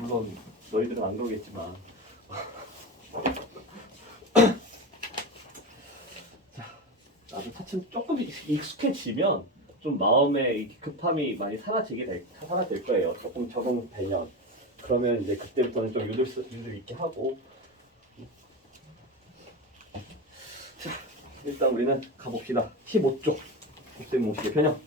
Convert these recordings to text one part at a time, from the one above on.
물론 너희들은 안 그러겠지만. 자, 나도 차츰 조금 익숙해지면 좀 마음의 급함이 많이 사라질 거예요. 조금 적응되면. 그러면 이제 그때부터는 좀 유들 있게 하고. 자, 일단 우리는 가봅시다. 15쪽 곱셈 공식의 변형.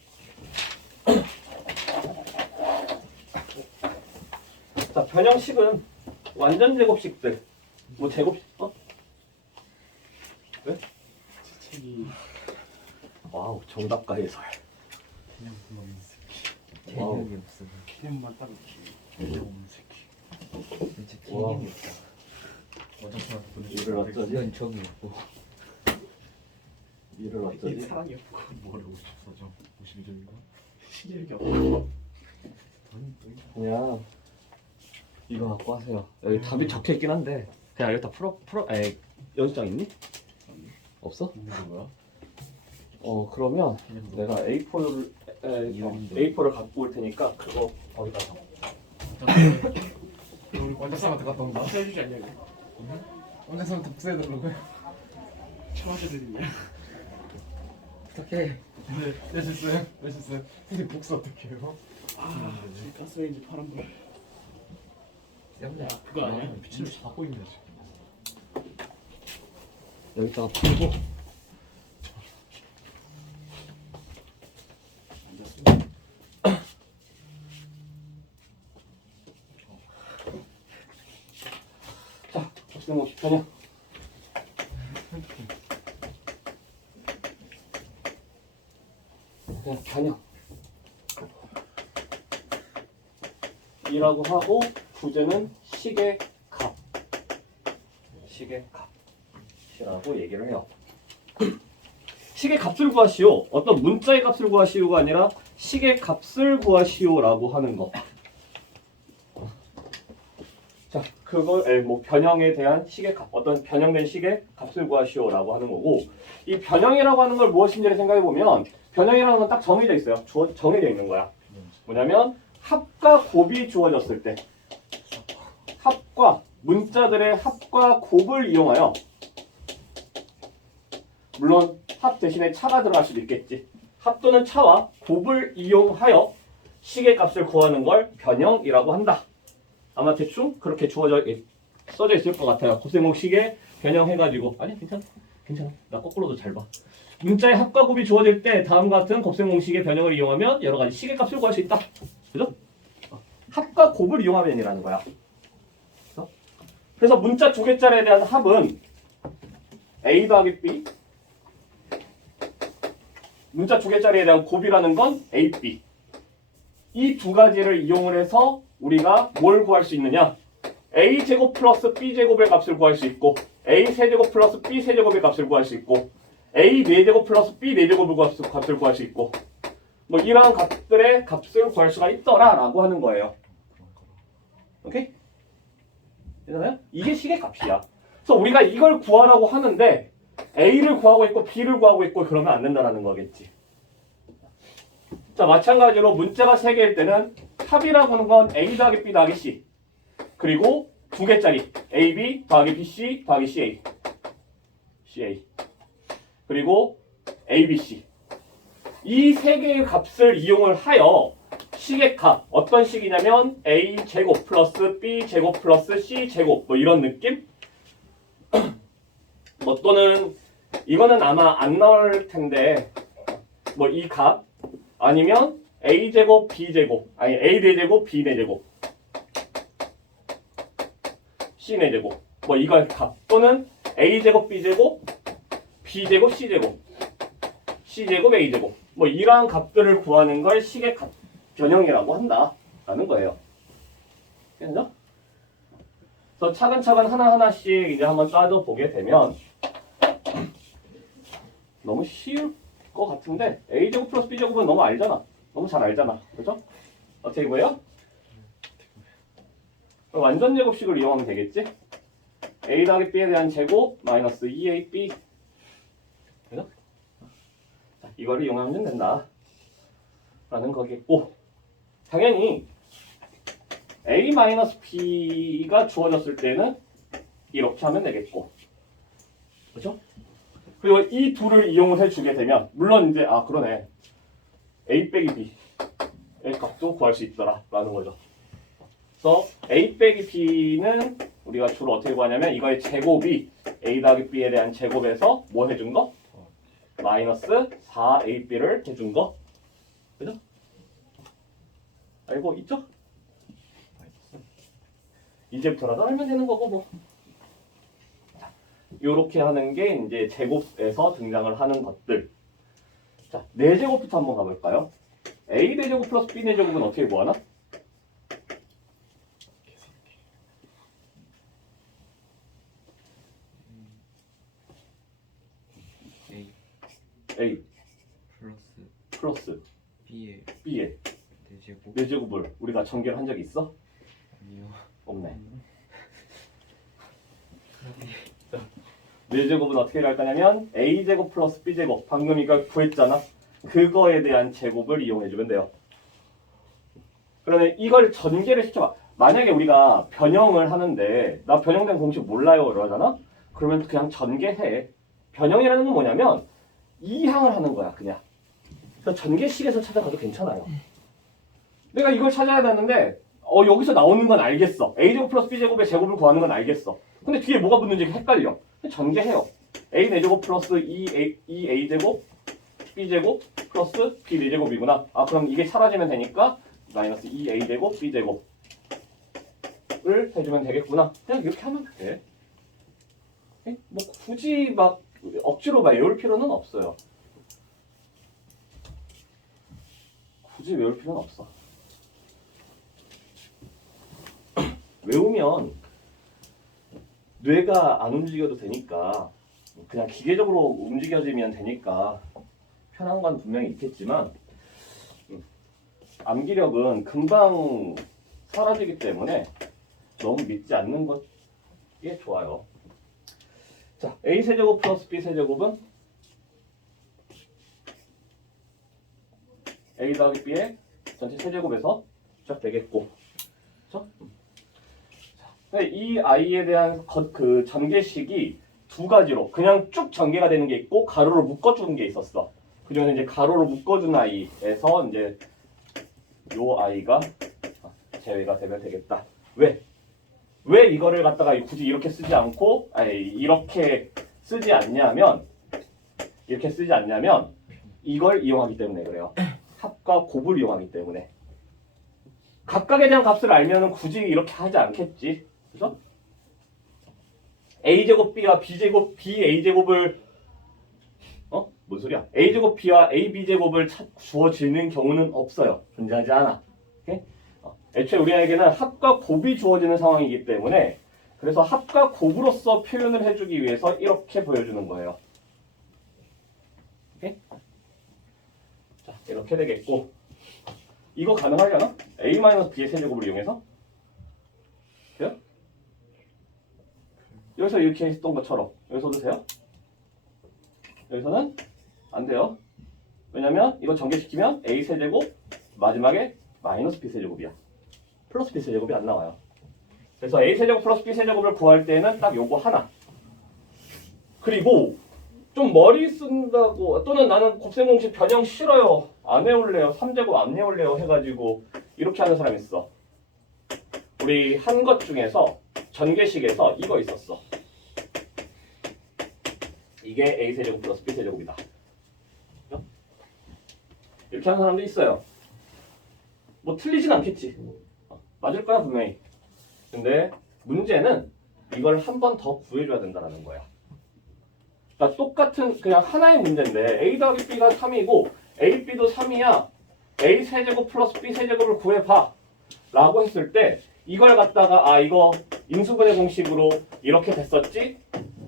자, 변형식은 완전 제곱식들. 뭐 제곱식? 왜? 책이 와우, 정답과 해설. 그냥 너무 새끼. 개념이 없어. 개념만 따로 너무 새끼. 진짜 와. 개념이 없다. 원장님한테 이를 어쩌지? 이건 적이 없고. 이를 어쩌지? 사랑이 없고 뭐를 54점 52점인가? 실력이 없고 그냥 이거 갖고 하세요. 여기 답이 적혀 있긴 한데 그냥 여기다 풀어. 연습장 있니? 없어? 있는 거야? 그러면 개념도 내가 A4를 갖고 올 테니까 그거 거기다 서 우리 원장님한테 갔다 온다? 해주지 않냐 이거? 원장님한테 복사해 달라고요? 처맞아드리냐? 어떡해. 내 실수요? 내 실수. 선생님 복수 어떻게 해요? 지금 가스레인지 파란불. 야, 그거 아니야? 미친을 자고 있네 지금. 여기다가 풀고 자, 곱셈 공식 변형. 그냥 변형 이라고 하고 부제는 식의 값이라고 얘기를 해요. 식의 값을 구하시오. 어떤 문자의 값을 구하시오가 아니라 식의 값을 구하시오라고 하는 거. 자, 그걸 뭐 변형에 대한 식의 값, 어떤 변형된 식의 값을 구하시오라고 하는 거고, 이 변형이라고 하는 걸 무엇인지를 생각해 보면 변형이라는 건 딱 정해져 있어요. 정해져 있는 거야. 뭐냐면 합과 곱이 주어졌을 때, 문자들의 합과 곱을 이용하여, 물론 합 대신에 차가 들어갈 수도 있겠지. 합 또는 차와 곱을 이용하여 식의 값을 구하는 걸 변형이라고 한다. 아마 대충 그렇게 써져 있을 것 같아요. 곱셈공식에 변형해가지고. 아니 괜찮아. 나 거꾸로도 잘 봐. 문자의 합과 곱이 주어질 때 다음과 같은 곱셈공식의 변형을 이용하면 여러 가지 식의 값을 구할 수 있다. 그죠? 합과 곱을 이용하면이라는 거야. 그래서 문자 두 개짜리에 대한 합은 A 더하기 B, 문자 두 개짜리에 대한 곱이라는 건 AB. 이 두 가지를 이용을 해서 우리가 뭘 구할 수 있느냐? A제곱 플러스 B제곱의 값을 구할 수 있고, A 세제곱 플러스 B세제곱의 값을 구할 수 있고, A4제곱 플러스 B4제곱의 값을 구할 수 있고, 뭐 이러한 값들의 값을 구할 수가 있더라라고 하는 거예요. 오케이? 되나요? 이게 식의 값이야. 그래서 우리가 이걸 구하라고 하는데 A를 구하고 있고 B를 구하고 있고 그러면 안 된다는 거겠지. 자, 마찬가지로 문자가 3개일 때는 합이라고 하는 건 A 더하기 B 더하기 C, 그리고 두 개짜리 AB 더하기 BC 더하기 CA, 그리고 ABC. 이 세 개의 값을 이용을 하여 식의 값, 어떤 식이냐면 A제곱 플러스 B제곱 플러스 C제곱, 뭐 이런 느낌? 뭐 또는 이거는 아마 안 나올 텐데 뭐 이 값 아니면 A제곱 B제곱, 아니 A4제곱 B4제곱 C4제곱, 뭐 이걸 값, 또는 A제곱 B제곱 B제곱 C제곱 C제곱 A제곱, 뭐 이러한 값들을 구하는 걸 식의 값 변형이라고 한다라는 거예요. 됐죠? 그래서 차근차근 하나하나씩 이제 한번 따져보게 되면 너무 쉬울 것 같은데 A제곱 플러스 B제곱은 너무 알잖아. 너무 잘 알잖아. 그죠? 어떻게 구해요? 완전 제곱식을 이용하면 되겠지? A 더하기 B에 대한 제곱 마이너스 2AB, 그죠? 자, 이거를 이용하면 된다 라는 거겠고, 당연히 a-b가 주어졌을 때는 이렇게 하면 되겠고, 그렇죠? 그리고 이 둘을 이용을 해주게 되면 물론 이제 그러네, a 빼기 b의 값도 구할 수 있더라 라는 거죠. 그래서 a 빼기 b는 우리가 주로 어떻게 구하냐면 이거의 제곱이 a 더하기 b에 대한 제곱에서 뭐 해준 거? 마이너스 4ab를 해준 거. 그죠? 알고 있죠? 이제부터라도 알면 되는 거고 뭐. 요렇게 하는 게 이제 제곱에서 등장을 하는 것들. 자, 4제곱부터 한번 가볼까요? a 4제곱 플러스 b 4제곱은 어떻게 구하나? A a 플러스 플러스 B의 b의 4제곱 4제곱을 우리가 전개를 한 적이 있어? 아니요. 없네. 4제곱은 어떻게 갈 거냐면 a제곱 플러스 b제곱, 방금 이거 구했잖아. 그거에 대한 제곱을 이용해주면 돼요. 그러면 이걸 전개를 시켜봐. 만약에 우리가 변형을 하는데 나 변형된 공식 몰라요 이러잖아? 그러면 그냥 전개해. 변형이라는 건 뭐냐면 이항을 하는 거야 그냥. 그래서 전개식에서 찾아가도 괜찮아요. 내가 이걸 찾아야 되는데 여기서 나오는 건 알겠어. a제곱 플러스 b제곱의 제곱을 구하는 건 알겠어. 근데 뒤에 뭐가 붙는지 헷갈려. 전개해요. a 4제곱 플러스 2a제곱 b제곱 플러스 b 4제곱이구나. 그럼 이게 사라지면 되니까 마이너스 2a제곱 b제곱을 해주면 되겠구나. 그냥 이렇게 하면 돼. 뭐 굳이 막 억지로 막 외울 필요는 없어요. 굳이 외울 필요는 없어. 외우면 뇌가 안 움직여도 되니까 그냥 기계적으로 움직여지면 되니까 편한 건 분명히 있겠지만 암기력은 금방 사라지기 때문에 너무 믿지 않는 것이 좋아요. 자, a 세제곱 플러스 b 세제곱은 a 더하기 b의 전체 세제곱에서 시작되겠고, 그렇죠? 이 i에 대한 그 전개식이 두 가지로 그냥 쭉 전개가 되는 게 있고 가로로 묶어주는 게 있었어. 그중에서 이제 가로로 묶어준 i에서 이제 요 i가 제외가 되면 되겠다. 왜 이거를 갖다가 굳이 이렇게 쓰지 않고 이렇게 쓰지 않냐면 이걸 이용하기 때문에 그래요. 합과 곱을 이용하기 때문에. 각각에 대한 값을 알면은 굳이 이렇게 하지 않겠지. 그죠? a제곱 b와 b제곱 b a제곱을 뭔 소리야? a제곱 b와 ab제곱을 주어지는 경우는 없어요. 존재하지 않아. 오케이? 애초에 우리에게는 합과 곱이 주어지는 상황이기 때문에 그래서 합과 곱으로서 표현을 해주기 위해서 이렇게 보여주는 거예요. 오케이? 자, 이렇게 되겠고 이거 가능하려나? a-b의 세제곱을 이용해서? 돼요? 여기서 이렇게 했던 것처럼 여기서도 돼요? 여기서는 안 돼요. 왜냐면 이거 전개시키면 a 세제곱 마지막에 마이너스 b 세제곱이야. 플러스 b 세제곱이 안 나와요. 그래서 a 세제곱 플러스 b 세제곱을 구할 때는 딱 요거 하나. 그리고 좀 머리 쓴다고 또는 나는 곱셈 공식 변형 싫어요. 안 해올래요. 3제곱 안 해올래요. 해가지고 이렇게 하는 사람 있어. 우리 한 것 중에서 전개식에서 이거 있었어. 이게 a 세제곱 플러스 b 세제곱이다. 이렇게 하는 사람도 있어요. 뭐 틀리진 않겠지. 맞을 거야 분명히. 근데 문제는 이걸 한 번 더 구해줘야 된다는 거야. 그러니까 똑같은 그냥 하나의 문제인데 a 더하기 b가 3이고 a, b도 3이야. a 세제곱 플러스 b 세제곱을 구해봐 라고 했을 때 이걸 갖다가 이거 인수분해 공식으로 이렇게 됐었지?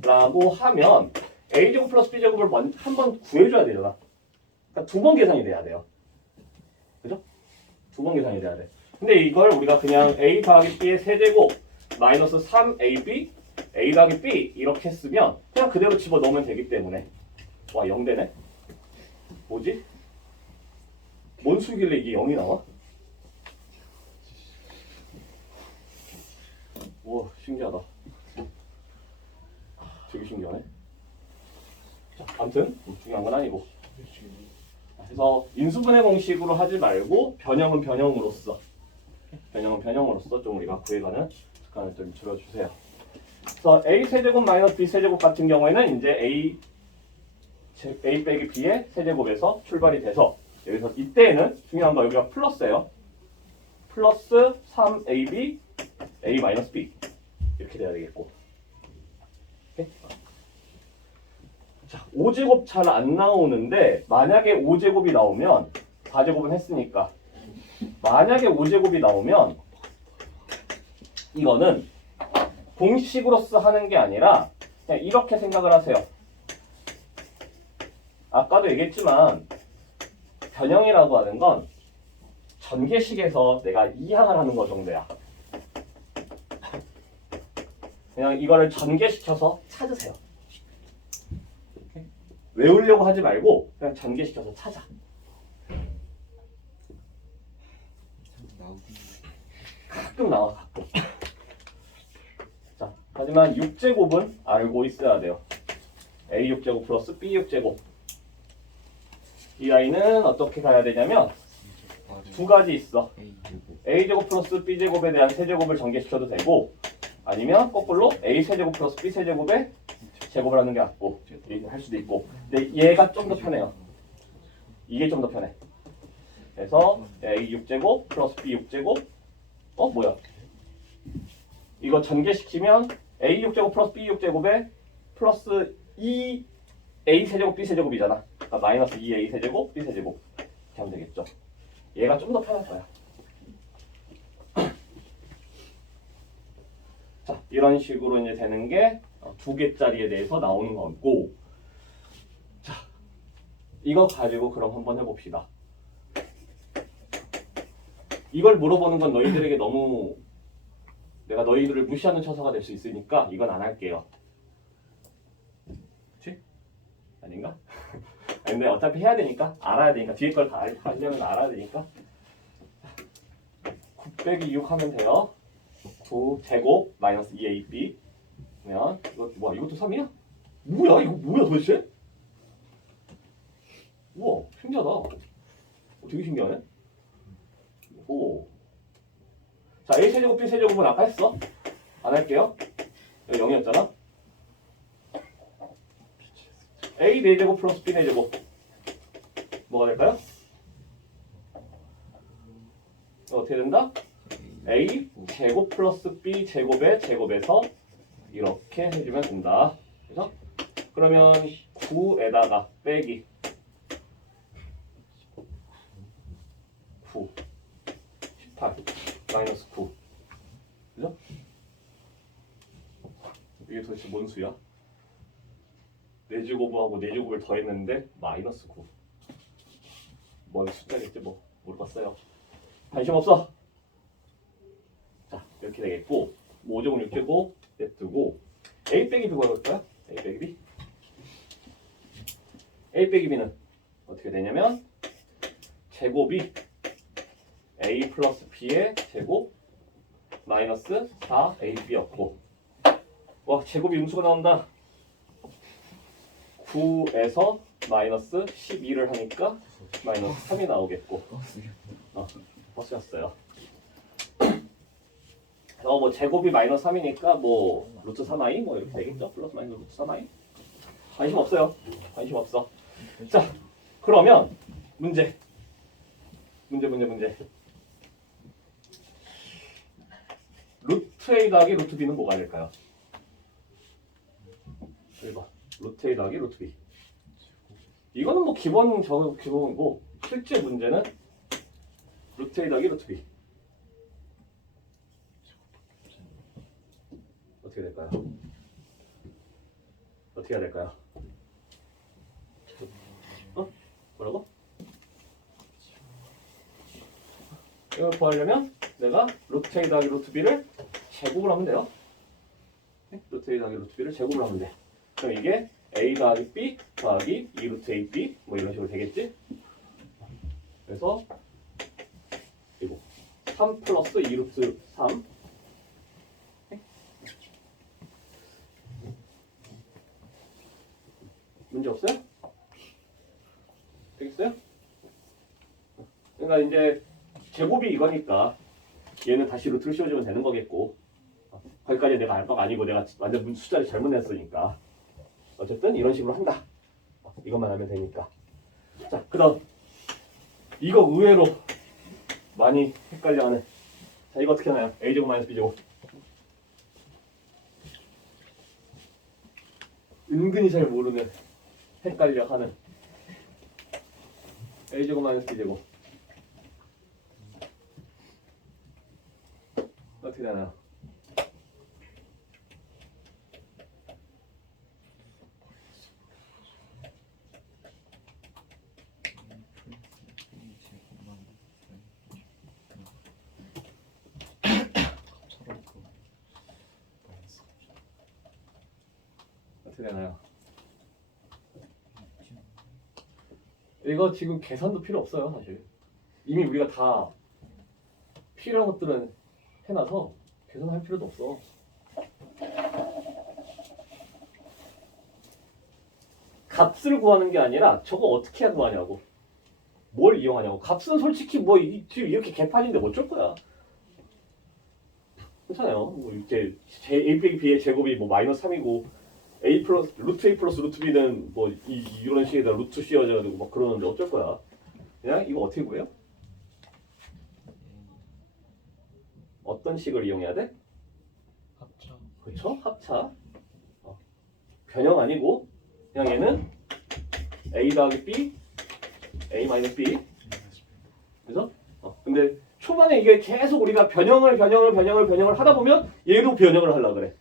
라고 하면 a제곱 플러스 b제곱을 한 번 구해줘야 되잖아. 그러니까 두 번 계산이 돼야 돼요. 그죠? 두 번 계산이 돼야 돼. 근데 이걸 우리가 그냥 a 더하기 b의 세제곱 마이너스 3ab a 더하기 b 이렇게 쓰면 그냥 그대로 집어넣으면 되기 때문에 와 0되네? 뭐지? 뭔 수길래 이게 0이 나와? 신기하다. 되게 신기하네. 자, 아무튼 중요한 건 아니고. 그래서 인수분해 공식으로 하지 말고 변형은 변형으로서 좀 우리가 구해가는 습관을 좀 들어주세요. 그래서 a 세제곱 마이너스 b 세제곱 같은 경우에는 이제 a 빼기 b의 세제곱에서 출발이 돼서 여기서 이때에는 중요한 거 여기가 플러스예요. 플러스 3ab a 마이너스 b 이렇게 돼야 되겠고. 오케이? 자, 5제곱 잘 안 나오는데 만약에 5제곱이 나오면 4제곱은 했으니까 만약에 5제곱이 나오면 이거는 공식으로서 하는 게 아니라 그냥 이렇게 생각을 하세요. 아까도 얘기했지만 변형이라고 하는 건 전개식에서 내가 이항을 하는 거 정도야. 그냥 이거를 전개시켜서 찾으세요. 외우려고 하지 말고 그냥 전개시켜서 찾아. 나오기. 가끔 나와 가끔. 자, 하지만 6제곱은 알고 있어야 돼요. a 6제곱 플러스 b 6제곱. 이 아이는 어떻게 가야 되냐면 두 가지 있어. A 제곱. a제곱 플러스 b제곱에 대한 세제곱을 전개시켜도 되고 아니면 거꾸로 a 세제곱 플러스 b 세제곱에 제곱을 하는 게 낫고 이렇게 할 수도 있고. 근데 얘가 좀 더 편해요. 이게 좀 더 편해. 그래서 a 6제곱 플러스 b 6제곱 뭐야? 이거 전개시키면 a 6제곱 플러스 b 6제곱에 플러스 2a 세제곱 b 세제곱이잖아. 그러니까 마이너스 2a 세제곱 b 세제곱 이렇게 하면 되겠죠. 얘가 좀 더 편할 거야. 자, 이런 식으로 이제 되는 게 두 개짜리에 대해서 나오는 거고. 자, 이거 가지고 그럼 한번 해봅시다. 이걸 물어보는 건 너희들에게 너무 내가 너희들을 무시하는 처사가 될 수 있으니까 이건 안 할게요. 그치? 아닌가? 근데 어차피 해야 되니까 알아야 되니까 뒤에 걸 다 하려면 알아야 되니까 9 빼기 6 하면 돼요. 9 제곱 마이너스 2ab 그러면 이거 뭐야? 이것도 3이야? 뭐야? 이거 뭐야 도대체? 우와 신기하다. 되게 신기하네. 오. 자, a 세제곱 b 세제곱은 아까 했어? 안 할게요. 여기 0이었잖아. a 4제곱 플러스 b 4제곱 뭐가 될까요? 어떻게 된다? a 제곱 플러스 b 제곱의 제곱에서 이렇게 해주면 된다. 그래서 그러면 9에다가 빼기 9 18 마이너스 9 그죠? 이게 도대체 뭔 수야? 4제곱하고 4제곱을 더했는데 마이너스 9 뭔 숫자겠지 뭐 모르겠어요. 관심 없어. 자 이렇게 되겠고 5제곱 6제곱 냅두고 a 빼기 b 구해볼까요? a 빼기 b a 빼기 b는 어떻게 되냐면 제곱이 a 플러스 b의 제곱 마이너스 4ab였고 와 제곱이 음수가 나온다. 9에서 마이너스 12를 하니까 마이너스 3이 나오겠고 버스였어요. 뭐 제곱이 마이너스 3이니까 뭐 루트 3i 뭐 이렇게 되겠죠? 플러스 마이너스 루트 3i 관심 없어요. 관심 없어. 자 그러면 문제 루트 a 더하기 루트 b는 뭐가 될까요? 1번 루트 a 더하기 루트 b 이거는 뭐 기본이고 실제 문제는 루트 a 더하기 루트 b 어떻게 될까요? 어떻게 해야 될까요? 뭐라고? 이걸 구하려면 내가 루트 a 더하기 루트 b를 제곱을 하면 돼요. 루트 a 더하기 루트 b를 제곱을 하면 돼. 그럼 이게 a 더하기 b 더하기 2 루트 ab 뭐 이런 식으로 되겠지? 그래서 그리고 3 플러스 2 루트 3 문제 없어요? 되겠어요? 그러니까 이제 제곱이 이거니까 얘는 다시 루트를 씌워주면 되는 거겠고 거기까지 내가 알 바가 아니고 내가 완전 숫자를 잘못 냈으니까 어쨌든 이런 식으로 한다. 이것만 하면 되니까. 자, 그 다음 이거 의외로 많이 헷갈려하는 자 이거 어떻게 하나요? A제곱 마이너스 B제곱 은근히 잘 모르는 헷갈려하는 A제곱 마이너스 B제곱 어떻게 되나요? 어떻게 되나요? 이거 지금 계산도 필요 없어요 사실. 이미 우리가 다 필요한 것들은 해놔서 계산할 필요도 없어. 값을 구하는 게 아니라 저거 어떻게 구하냐고. 뭘 이용하냐고. 값은 솔직히 뭐 지금 이렇게 개판인데 뭐 어쩔 거야. 괜찮아요. 뭐 이렇게 a 빼기 b의 제곱이 뭐 마이너스 3이고 a 플러스 루트 a 플러스 루트 b는 뭐 이런 식에다 루트 씌워져가지고 막 그러는데 어쩔 거야. 그냥 이거 어떻게 구해요? 어떤 식을 이용해야 돼? 합쳐. 그렇죠? 합차. 변형 아니고 그냥 얘는 a 더하기 b, a 마이너스 b. 그래서 근데 초반에 이게 계속 우리가 변형을 하다 보면 얘도 변형을 하려고 그래.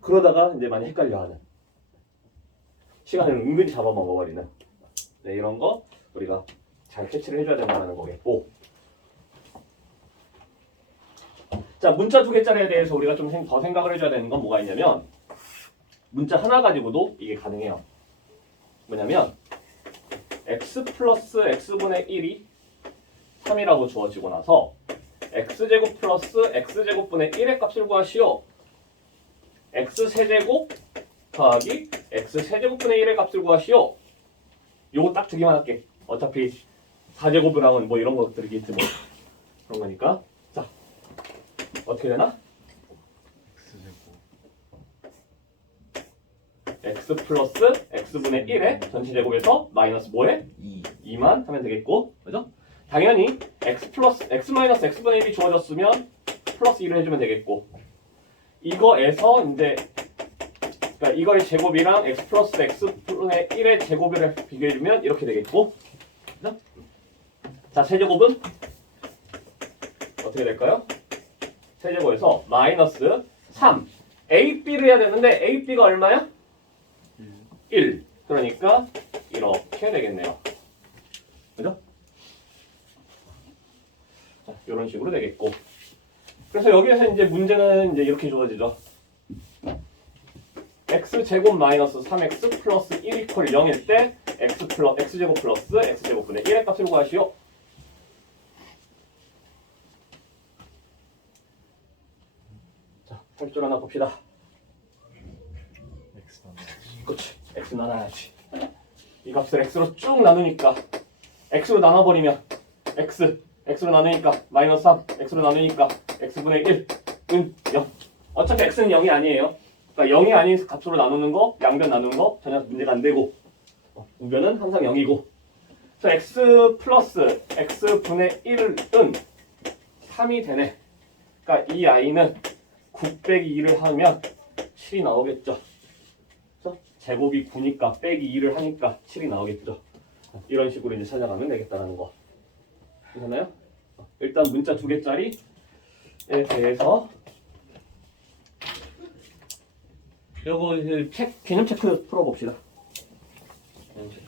그러다가 이제 많이 헷갈려하는. 시간을 은근히 잡아먹어버리는. 네, 이런 거 우리가 잘 캐치를 해줘야 된다는 거겠고. 자, 문자 두 개짜리에 대해서 우리가 좀 더 생각을 해줘야 되는 건 뭐가 있냐면 문자 하나 가지고도 이게 가능해요. 뭐냐면 x 플러스 x분의 1이 3이라고 주어지고 나서 x제곱 플러스 x제곱분의 1의 값을 구하시오. x세제곱 더하기 x세제곱분의 1의 값을 구하시오. 요거 딱 두 개만 할게. 어차피 4제곱이랑은 뭐 이런 것들이겠지 뭐 그런 거니까. 자, 어떻게 되나? x 플러스 x분의 1의 전체제곱에서 마이너스 뭐해? 2만 하면 되겠고, 그죠? 당연히 x 플러스 x 마이너스 x분의 1이 주어졌으면 플러스 1을 해주면 되겠고, 이거에서 이제 그러니까 이거의 제곱이랑 x 플러스 x분의 1의 제곱을 비교해주면 이렇게 되겠고, 그죠? 자, 세제곱은 어떻게 될까요? 세제곱에서 마이너스 3 AB를 해야 되는데 AB가 얼마야? 1. 그러니까 이렇게 되겠네요. 그죠? 자, 이런 식으로 되겠고. 그래서 여기에서 이제 문제는 이제 이렇게 주어지죠. x제곱 마이너스 3x 플러스 1 이퀄 0일 때 x제곱 플러스 x제곱분의 1의 값을 구하시오. 자, 할 줄 하나 봅시다. 그렇지. x 나눠야지. 이 값을 x로 쭉 나누니까 x로 나눠버리면 x로 나누니까 마이너스 3 x로 나누니까 x분의 1은 0. 어차피 x는 0이 아니에요. 그러니까 0이 아닌 값으로 나누는 거, 양변 나누는 거 전혀 문제가 안 되고 우변은 항상 0이고. 그래서 x 플러스 x분의 1은 3이 되네. 그러니까 이 아이는 9 빼기 2를 하면 7이 나오겠죠. 제곱이 9니까 빼기 2를 하니까 7이 나오겠죠. 이런 식으로 이제 찾아가면 되겠다라는 거. 괜찮아요? 일단 문자 두 개짜리에 대해서 요거 이제 개념 체크 풀어봅시다. 개념 체크.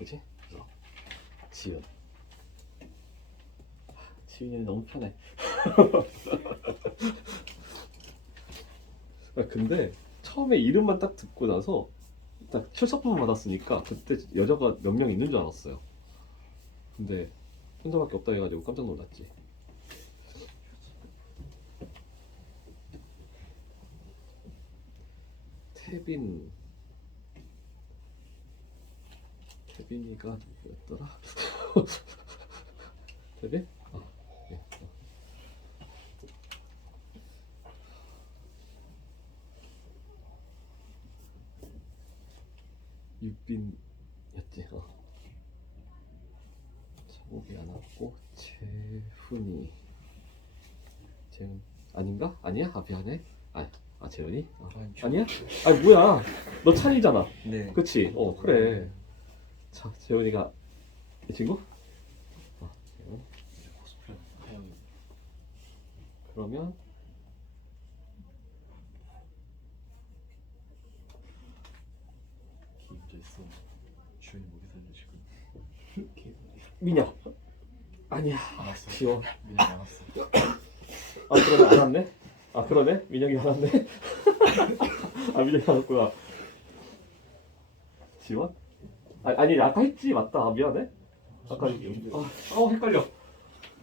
그치? 지은. 지은이는 너무 편해. 근데 처음에 이름만 딱 듣고 나서 딱 출석부만 받았으니까 그때 여자가 몇 명 있는 줄 알았어요. 근데 혼자밖에 없다 해가지고 깜짝 놀랐지. 태빈이가 누구였더라? 태빈? 아, 네. 유빈이었지. 창욱이 안 왔고 재훈이. 재훈 아닌가? 아니야? 아 미안해. 아 재훈이? 아니야? 아니 뭐야? 너 찬이잖아. 네. 그치? 그래. 자 재훈이가 이 친구? 재훈. 코스프레 하영이. 그러면 기입자 있어. 주연이 목이 살려 지금. 민혁. 아니야. 안 왔어. 지원. 민혁이 안 왔어. 아 그러네 안 왔네. 아 그러네 민혁이 안 왔네. 아 민혁이 안 왔구나. 지원? 아니 아까 했지 맞다. 아, 미안해. 아까 헷갈려.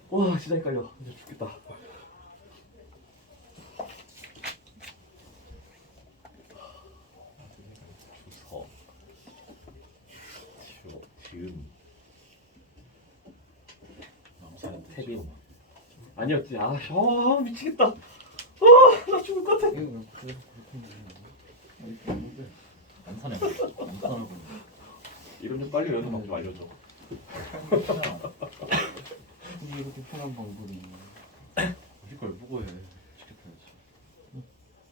와 진짜 헷갈려. 이제 죽겠다. 지은. 남산한테 태빈. 지금. 아니었지. 미치겠다. 나 죽을 것 같아. 남산하고. 이름 좀 빨리 외우는 방법 좀 알려줘. 이게 이렇게 편한 방법이 우리 걸 보고 해. 시켰다야지.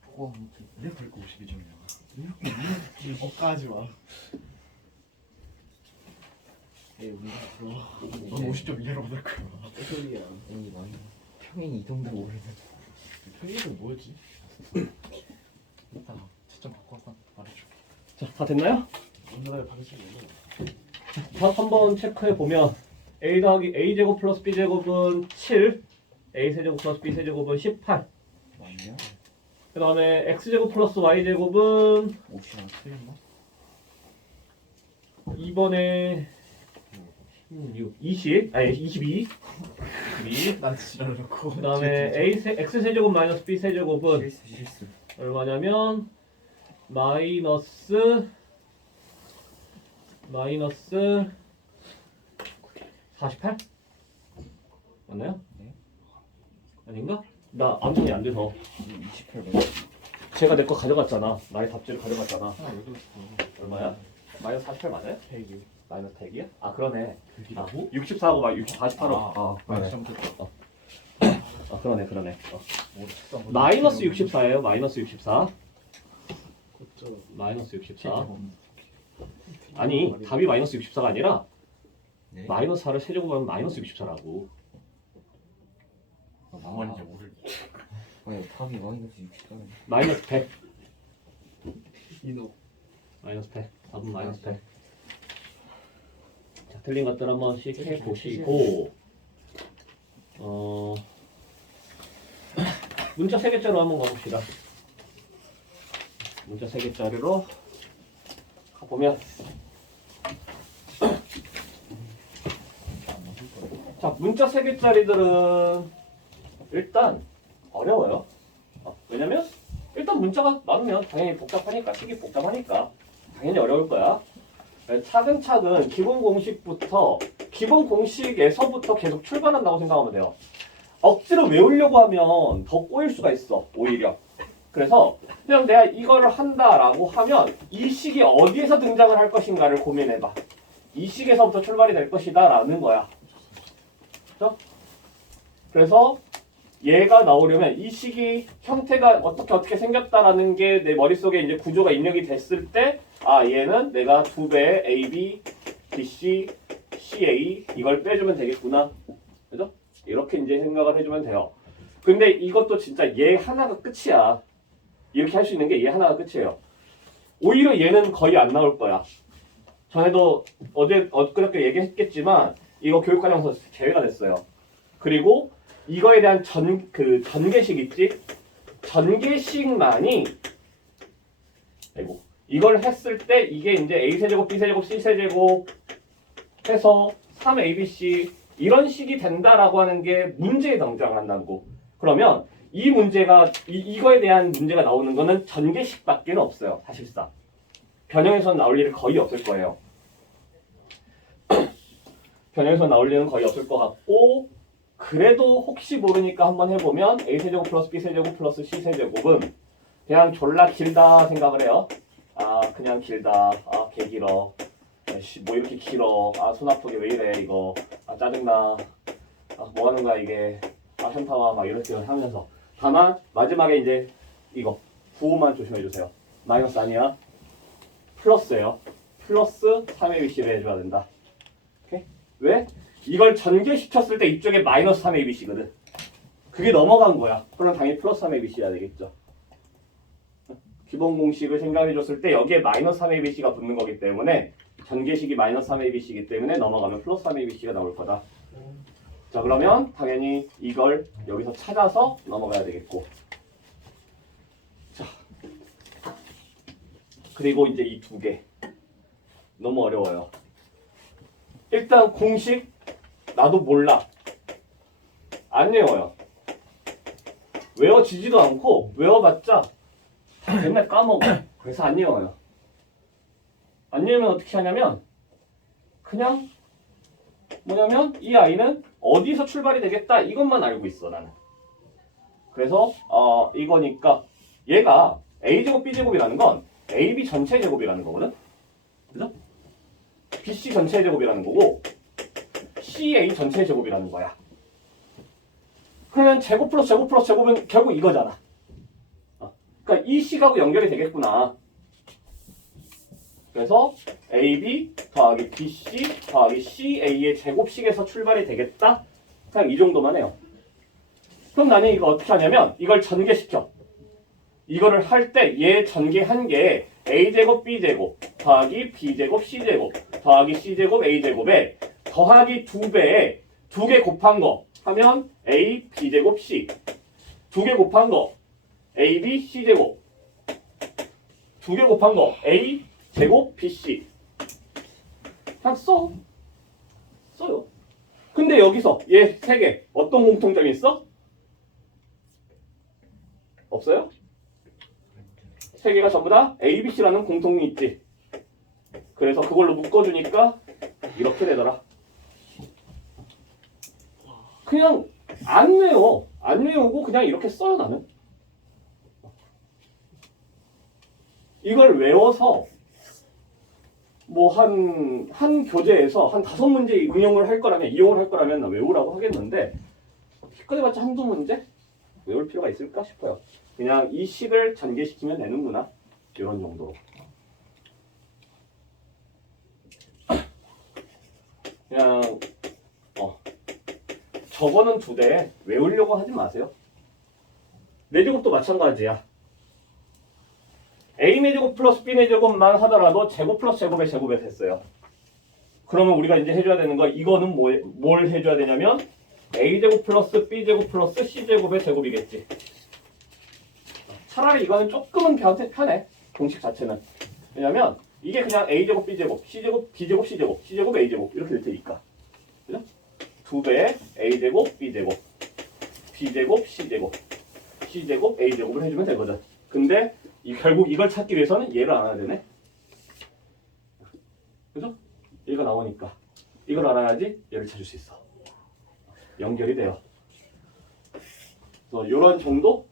보고 하면 돼. 내가 밟고 52점이야. 억까지 마. 에이 우리가 넌 50점 이하로 받을 거야. 그 소리야. 에이 많이 평행이 이 정도 오르는 편의점 뭐였지? 이따 채점 바꿔서 말해줄게. 자, 다 됐나요? 언제나 방식이 자, 한번 체크해 보면 a 더하기 a 제곱 플러스 b 제곱은 7, a 세제곱 플러스 b 세제곱은 18. 맞냐? 그 다음에 x 제곱 플러스 y 제곱은 혹시 안 틀렸나? 2번에 20, 아니 22. 난 지랄놓고. 그 다음에 x 세제곱 마이너스 b 세제곱은 실수 얼마냐면 마이너스 48? 맞나요? 네. 아닌가? 나 암산이 안 돼서 28 맞아. 제가 내 거 가져갔잖아. 나의 답지를 가져갔잖아. 왜 그랬어? 얼마야? 마이너스 48 맞아요? 100이. 마이너스 100이야? 아 그러네. 아, 100이라고? 64하고 막 48하고. 그러네. 잘못했다. 그러네. 뭐 책상 마이너스 64예요. 마이너스 64. 그렇죠. 마이너스 64. 아니 답이 마이너스 64가 아니라 네. 마이너스 4를 세제곱하면 마이너스 64라고. 뭔 말인지 모를. 아니 답이 마이너스 64네. 마이너스 100. 이노. 마이너스 100. 답은 마이너스 100. 자, 틀린 것들 한 번씩 해보시고 문자 3개짜리로 한번 가봅시다. 문자 3개짜리로 가보면 자, 문자 3개짜리들은 일단 어려워요. 왜냐면 일단 문자가 많으면 당연히 복잡하니까, 식이 복잡하니까 당연히 어려울 거야. 차근차근 기본 공식에서부터 계속 출발한다고 생각하면 돼요. 억지로 외우려고 하면 더 꼬일 수가 있어, 오히려. 그래서 그냥 내가 이거를 한다라고 하면 이 식이 어디에서 등장을 할 것인가를 고민해봐. 이 식에서부터 출발이 될 것이다 라는 거야. 그렇죠? 그래서 얘가 나오려면 이 식이 형태가 어떻게 생겼다라는 게 내 머릿속에 이제 구조가 입력이 됐을 때 얘는 내가 2배의 AB, BC, CA 이걸 빼주면 되겠구나. 그죠? 이렇게 이제 생각을 해주면 돼요. 근데 이것도 진짜 얘 하나가 끝이야. 이렇게 할 수 있는 게 얘 하나가 끝이에요. 오히려 얘는 거의 안 나올 거야. 전에도 어제 엊그저께 얘기했겠지만 이거 교육과정에서 제외가 됐어요. 그리고 이거에 대한 전개식 있지? 전개식만이 아이고 이걸 했을 때 이게 이제 a세제곱, b세제곱, c세제곱 해서 3abc 이런 식이 된다라고 하는 게 문제에 등장한다고. 그러면 이 문제가 이거에 대한 문제가 나오는 거는 전개식밖에 없어요. 사실상 변형에서 나올 일이 거의 없을 거예요. 변형에서 나올 일은 거의 없을 것 같고 그래도 혹시 모르니까 한번 해보면 a세제곱 플러스 b세제곱 플러스 c세제곱은 그냥 졸라 길다 생각을 해요. 아 그냥 길다. 아 개 길어. 뭐 이렇게 길어. 아 손 아프게 왜 이래 이거. 아 짜증나. 아 뭐 하는 거야 이게. 아 현타와 막 이렇게 하면서 다만 마지막에 이제 이거 부호만 조심해 주세요. 마이너스 아니야. 플러스예요. 플러스 3abc를 해줘야 된다. 오케이? 왜? 이걸 전개시켰을 때 이쪽에 마이너스 3abc거든. 그게 넘어간 거야. 그럼 당연히 플러스 3abc야 되겠죠. 기본 공식을 생각해 줬을 때 여기에 마이너스 3abc가 붙는 거기 때문에 전개식이 마이너스 3abc이기 때문에 넘어가면 플러스 3abc가 나올 거다. 자 그러면 당연히 이걸 여기서 찾아서 넘어가야 되겠고 자 그리고 이제 이 두 개 너무 어려워요. 일단 공식 나도 몰라. 안 외워요. 외워지지도 않고 외워봤자 맨날 까먹어. 그래서 안 외워요. 안 외우면 어떻게 하냐면 그냥 뭐냐면 이 아이는 어디서 출발이 되겠다 이것만 알고 있어 나는. 그래서 이거니까 얘가 a제곱 b제곱이라는 건 ab 전체 제곱이라는 거거든. 그죠? bc 전체 제곱이라는 거고 ca 전체 제곱이라는 거야. 그러면 제곱 플러스 제곱 플러스 제곱은 결국 이거잖아. 그러니까 이 식하고 연결이 되겠구나. 그래서 AB 더하기 BC 더하기 CA의 제곱식에서 출발이 되겠다. 그냥 이 정도만 해요. 그럼 나는 이거 어떻게 하냐면 이걸 전개시켜. 이거를 할 때 얘 전개한 게 A제곱 B제곱 더하기 B제곱 C제곱 더하기 C제곱 A제곱에 더하기 2배에 2개 곱한 거 하면 A B제곱 C 2개 곱한 거 AB C제곱 2개 곱한 거 A 제곱 BC 그냥 써요. 근데 여기서 얘 세 개 어떤 공통점이 있어? 없어요? 세 개가 전부 다 ABC라는 공통이 있지. 그래서 그걸로 묶어주니까 이렇게 되더라. 그냥 안 외워. 안 외우고 그냥 이렇게 써요 나는. 이걸 외워서 뭐 한 교재에서 한 5문제 이용을 할 거라면 나 외우라고 하겠는데 꺼내봤자 한두 문제? 외울 필요가 있을까 싶어요. 그냥 이 식을 전개시키면 되는구나. 이런 정도로. 그냥 저거는 2대 외우려고 하지 마세요. 4제곱도 마찬가지야. A제곱 플러스 B제곱만 하더라도 제곱 플러스 제곱의 제곱에 됐어요. 그러면 우리가 이제 해줘야 되는 거 이거는 뭘 해줘야 되냐면 A제곱 플러스 B제곱 플러스 C제곱의 제곱이겠지. 차라리 이거는 조금은 편해. 공식 자체는. 왜냐면 이게 그냥 A제곱 B제곱 C제곱 B제곱 C제곱 C제곱 A제곱 이렇게 될 테니까. 그죠? 2배의 A제곱 B제곱 B제곱 C제곱 C제곱 A제곱을 해주면 되거든. 근데 결국 이걸 찾기 위해서는 얘를 알아야 되네. 그죠? 얘가 나오니까 이걸 알아야지 얘를 찾을 수 있어. 연결이 돼요. 그래서 이런 정도?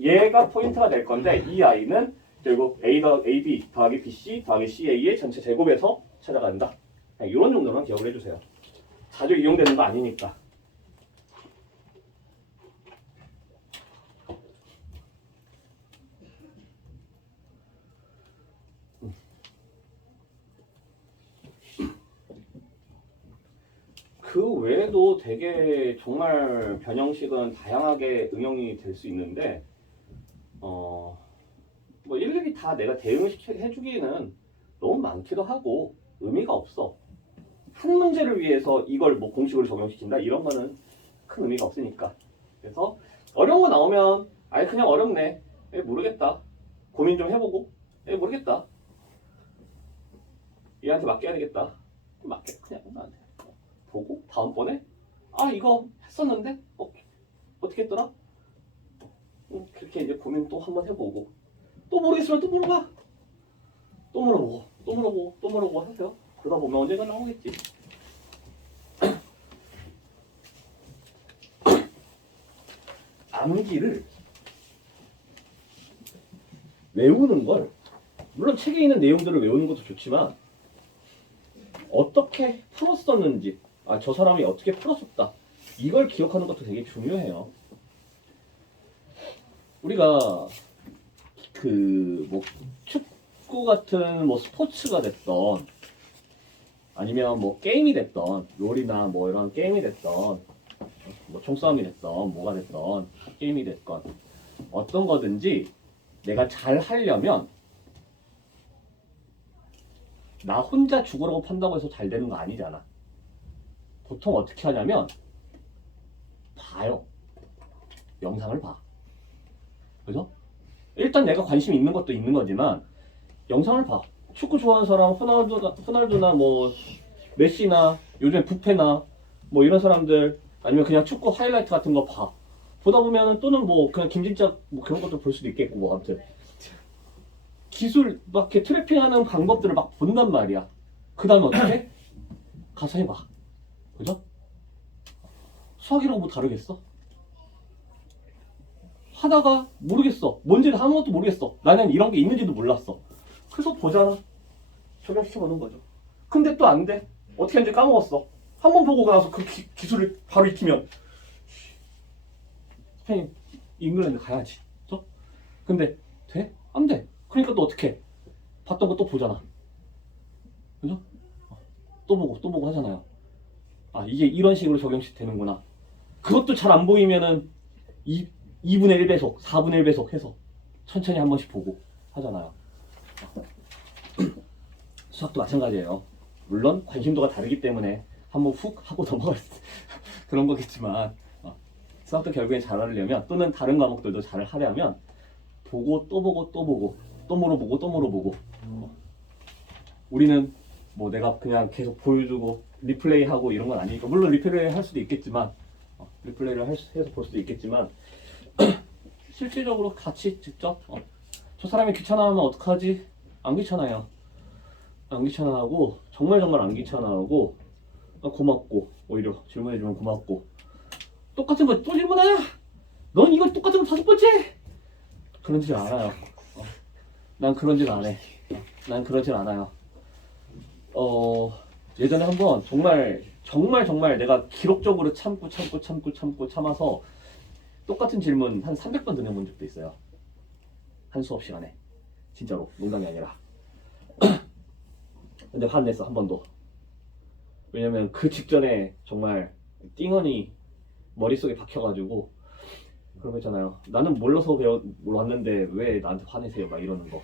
얘가 포인트가 될 건데 이 아이는 결국 AB 더하기 BC 더하기 CA의 전체 제곱에서 찾아간다. 이런 정도만 기억을 해주세요. 자주 이용되는 거 아니니까. 그 외에도 되게 정말 변형식은 다양하게 응용이 될 수 있는데 뭐 일일이 다 내가 대응을 해주기는 너무 많기도 하고 의미가 없어. 한 문제를 위해서 이걸 뭐 공식으로 적용시킨다 이런 거는 큰 의미가 없으니까. 그래서 어려운 거 나오면 아예 그냥 어렵네. 모르겠다. 고민 좀 해보고 모르겠다. 얘한테 맡겨야 되겠다. 맡겨 그냥 나한테 보고 다음번에 아 이거 했었는데 어떻게 했더라? 그렇게 이제 고민 또 한번 해보고 또 모르겠으면 또 물어봐. 또 물어보고 또 물어보고 또 물어보고 하세요. 그러다 보면 언젠가 나오겠지. 암기를 외우는 걸 물론 책에 있는 내용들을 외우는 것도 좋지만 어떻게 풀었었는지 저 사람이 어떻게 풀었었다 이걸 기억하는 것도 되게 중요해요. 우리가 그 뭐 축구 같은 뭐 스포츠가 됐던 아니면 뭐 게임이 됐던 롤이나 뭐 이런 게임이 됐던 뭐 총싸움이 됐던 뭐가 됐던 게임이 됐건 어떤 거든지 내가 잘 하려면 나 혼자 죽으라고 판다고 해서 잘 되는 거 아니잖아. 보통 어떻게 하냐면 봐요. 영상을 봐. 그죠? 일단 내가 관심이 있는 것도 있는 거지만 영상을 봐. 축구 좋아하는 사람 호날두나 뭐 메시나 요즘에 부페나 뭐 이런 사람들 아니면 그냥 축구 하이라이트 같은 거 봐. 보다 보면은 또는 뭐 그냥 김진짜 뭐 그런 것도 볼 수도 있겠고 뭐 아무튼 기술 막 이렇게 트래핑하는 방법들을 막 본단 말이야. 그 다음에 어떻게? 가서 해봐. 그죠? 수학이라고 뭐 다르겠어? 하다가 모르겠어. 뭔지는 아무것도 모르겠어. 나는 이런 게 있는지도 몰랐어. 그래서 보잖아. 적용시켜보는 거죠. 근데 또 안 돼. 어떻게 하는지 까먹었어. 한 번 보고 나서 그 기술을 바로 익히면 스페인, 잉글랜드 가야지. 그죠? 근데 돼? 안 돼. 그러니까 또 어떻게 해? 봤던 거 또 보잖아. 그죠? 또 보고 하잖아요. 이게 이런 식으로 적용되는구나. 그것도 잘 안 보이면은 2분의 1배속, 4분의 1배속 해서 천천히 한 번씩 보고 하잖아요. 수학도 마찬가지예요. 물론 관심도가 다르기 때문에 한번 훅 하고 넘어갈 그런 거겠지만 수학도 결국엔 잘하려면 또는 다른 과목들도 잘 하려면 보고 또 보고 또 보고 또 물어보고 또 물어보고 우리는 뭐 내가 그냥 계속 보여주고 리플레이하고 이런 건 아니니까 물론 리플레이 할 수도 있겠지만 리플레이를 해서 볼 수도 있겠지만 실질적으로 같이 직접 저 사람이 귀찮아하면 어떡하지? 안 귀찮아요. 안 귀찮아하고 정말 안 귀찮아하고 고맙고 오히려 질문해주면 고맙고 똑같은 거 또 질문해? 넌 이거 똑같은 거 5번째? 그런 짓 않아요. 난 그런 짓 안 해. 난 그런 짓 않아요. 예전에 한번 정말 내가 기록적으로 참아서 똑같은 질문 한 300번 드려본 적도 있어요. 한 수업 시간에. 진짜로 농담이 아니라. 근데 화냈어 한 번도. 왜냐면 그 직전에 정말 띵언이 머릿속에 박혀가지고 그런 거 있잖아요. 나는 몰라서 왔는데 왜 나한테 화내세요 막 이러는 거.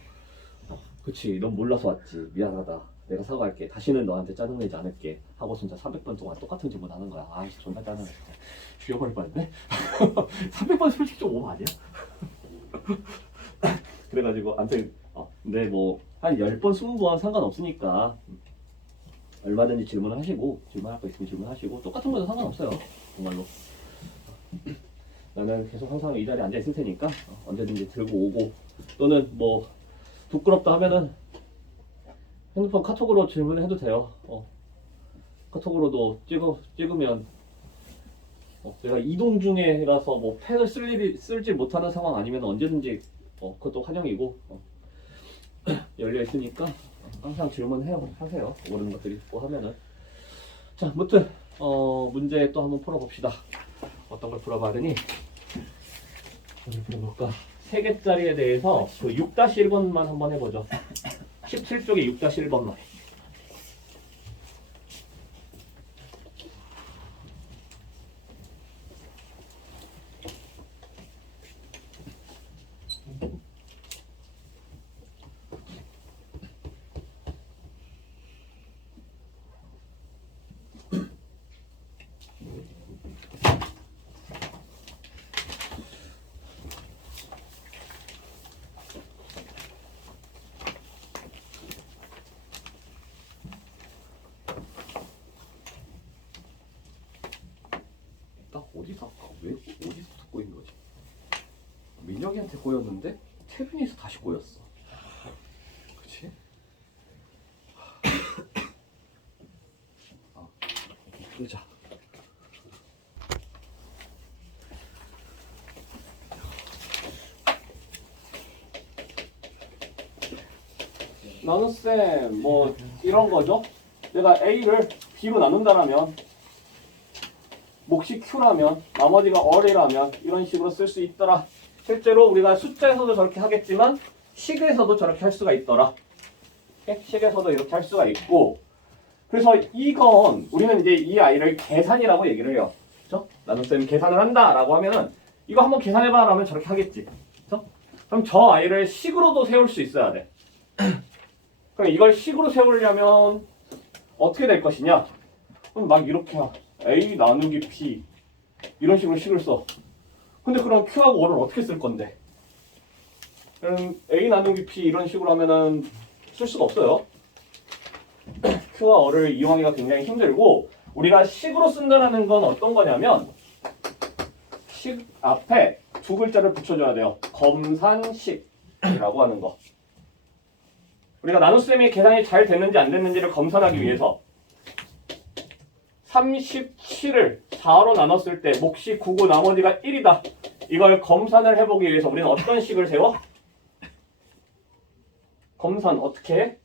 그치 넌 몰라서 왔지. 미안하다. 내가 사과할게. 다시는 너한테 짜증내지 않을게. 하고 진짜 300번 동안 똑같은 질문 하는 거야. 존나 짜증나 진짜. 죽여버릴 뻔했네. 300번 솔직히 좀 오버 아니야? 그래가지고 아무튼 근데 뭐 한 10번 20번 상관없으니까 얼마든지 질문하시고 질문할 거 있으면 질문하시고 똑같은 거도 상관없어요. 정말로. 나는 계속 항상 이 자리에 앉아 있을 테니까 언제든지 들고 오고 또는 뭐 부끄럽다 하면은 핸드폰 카톡으로 질문해도 돼요. 카톡으로도 찍으면 내가 이동 중에라서 뭐 펜을 쓸지 못하는 상황 아니면 언제든지 그것도 환영이고 열려 있으니까 항상 질문하세요. 모르는 것들이 있고 하면은. 자, 아무튼 문제 또 한번 풀어봅시다. 어떤 걸 풀어봤더니 어디 풀어볼까? 3개짜리에 대해서 그 6-1번만 한번 해보죠. 17쪽에 6-1번만. 나 어디서 아까 왜 어디서 꼬인 거지? 민혁이한테 꼬였는데 태빈이서 다시 꼬였어. 그치? 아, 끄자. 나는 쌤, 뭐 이런 거죠. 내가 A를 B로 나눈다라면 몫이 Q라면 나머지가 R이라면 이런 식으로 쓸 수 있더라. 실제로 우리가 숫자에서도 저렇게 하겠지만 식에서도 저렇게 할 수가 있더라. 식에서도 이렇게 할 수가 있고, 그래서 이건 우리는 이제 이 아이를 계산이라고 얘기를 해요. 그렇죠? 나는 쌤 계산을 한다라고 하면은 이거 한번 계산해봐 라면 저렇게 하겠지. 그렇죠? 그럼 저 아이를 식으로도 세울 수 있어야 돼. 그럼 이걸 식으로 세우려면 어떻게 될 것이냐? 그럼 막 이렇게 A 나누기 P 이런 식으로 식을 써. 근데 그럼 Q하고 R을 어떻게 쓸 건데? 그럼 A 나누기 P 이런 식으로 하면은 쓸 수가 없어요. Q와 R을 이용하기가 굉장히 힘들고, 우리가 식으로 쓴다는 건 어떤 거냐면 식 앞에 두 글자를 붙여줘야 돼요. 검산식이라고 하는 거. 우리가 나눗셈이 계산이 잘 됐는지 안 됐는지를 검산하기 위해서 37을 4로 나눴을 때 몫이 9고 나머지가 1이다. 이걸 검산을 해보기 위해서 우리는 어떤 식을 세워? 검산 어떻게 해?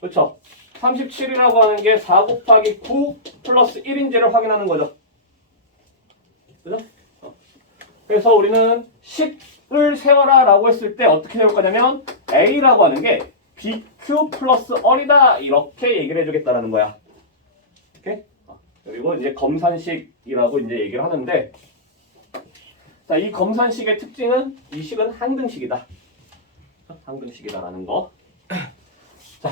그렇죠? 37이라고 하는 게 4 곱하기 9 플러스 1인지를 확인하는 거죠. 그죠? 그래서 우리는 식을 세워라 라고 했을 때 어떻게 세울 거냐면 A라고 하는 게 BQ 플러스 R이다 이렇게 얘기를 해주겠다라는 거야. 오케이? 그리고 이제 검산식이라고 이제 얘기를 하는데, 자, 이 검산식의 특징은 이 식은 항등식이다. 항등식이다라는 거. 자,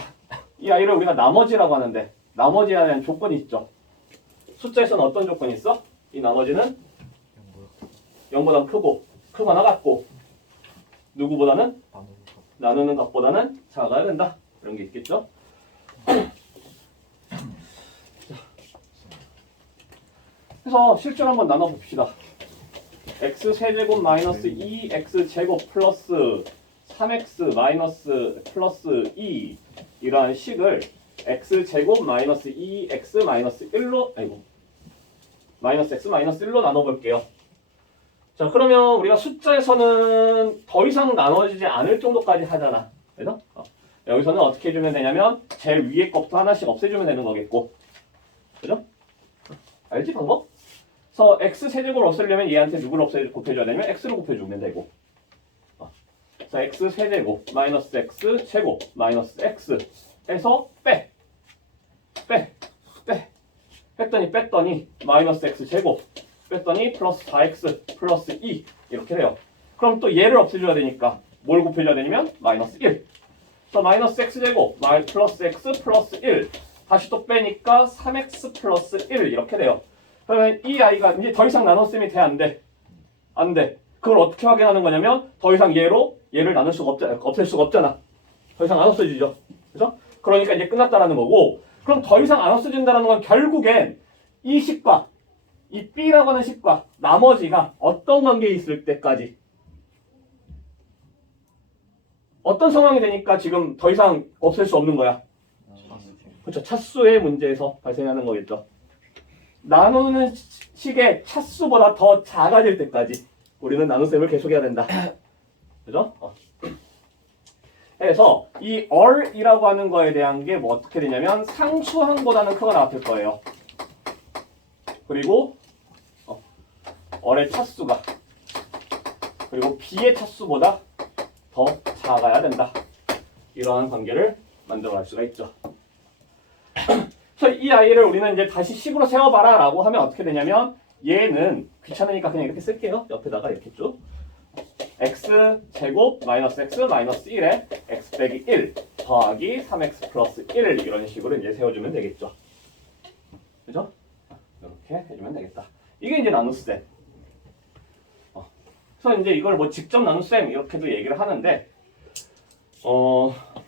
이 아이를 우리가 나머지라고 하는데 나머지에 대한 조건이 있죠. 숫자에서는 어떤 조건이 있어? 이 나머지는 0보다 크고 크거나 같고 누구보다는 나누는 값보다는 작아야 된다. 이런 게 있겠죠. 그래서 실제로 한번 나눠봅시다. x세제곱 마이너스 2x제곱 플러스 3x 마이너스 플러스 2 이러한 식을 x제곱 마이너스 2x 마이너스 1로 마이너스 x 마이너스 1로 나눠볼게요. 자, 그러면 우리가 숫자에서는 더 이상 나눠지지 않을 정도까지 하잖아. 그래서 여기서는 어떻게 해주면 되냐면 제일 위에 것부터 하나씩 없애주면 되는 거겠고, 그죠? 알지 방법? 그래서 x 세제곱을 없애려면 얘한테 누구를 곱해줘야 되냐면 x를 곱해주면 되고, 자, x 세제곱 마이너스 x 제곱 마이너스 x 해서 빼 뺐더니 마이너스 x 제곱 뺐더니 플러스 4x 플러스 2 이렇게 돼요. 그럼 또 얘를 없애줘야 되니까 뭘 곱해줘야 되냐면 마이너스 1. 그래서 마이너스 x제곱 플러스 x 플러스 1 다시 또 빼니까 3x 플러스 1 이렇게 돼요. 그러면 이 아이가 이제 더 이상 나눗셈이 돼? 안 돼? 안 돼. 그걸 어떻게 확인하는 거냐면 더 이상 얘를 나눌 수가 없잖아. 없앨 수가 없잖아. 더 이상 안 없어지죠. 그죠? 그러니까 이제 끝났다라는 거고, 그럼 더 이상 안 없어진다는 건 결국엔 이 식과 이 B라고 하는 식과 나머지가 어떤 관계에 있을 때까지, 어떤 상황이 되니까 지금 더 이상 없앨 수 없는 거야. 그렇죠. 차수의 문제에서 발생하는 거겠죠. 나누는 식의 차수보다 더 작아질 때까지 우리는 나눗셈을 계속해야 된다. 그죠? 그래서 이 R이라고 하는 거에 대한 게 뭐 어떻게 되냐면 상수항보다는 크거나 같을 거예요. 그리고 R의 차수가 그리고 B의 차수보다 더 작아야 된다. 이러한 관계를 만들어갈 수가 있죠. 그래서 이 아이를 우리는 이제 다시 식으로 세워봐라 라고 하면 어떻게 되냐면, 얘는 귀찮으니까 그냥 이렇게 쓸게요. 옆에다가 이렇게 쭉 x제곱 마이너스 x 마이너스 1에 x 빼기 1 더하기 3x 플러스 1 이런 식으로 이제 세워주면 되겠죠. 그죠? 이렇게 이렇게 해주면 되겠다. 이게 이제 나눗셈. 그래서 이제 이걸 뭐 직접 나눗셈 이렇게도 얘기를 하는데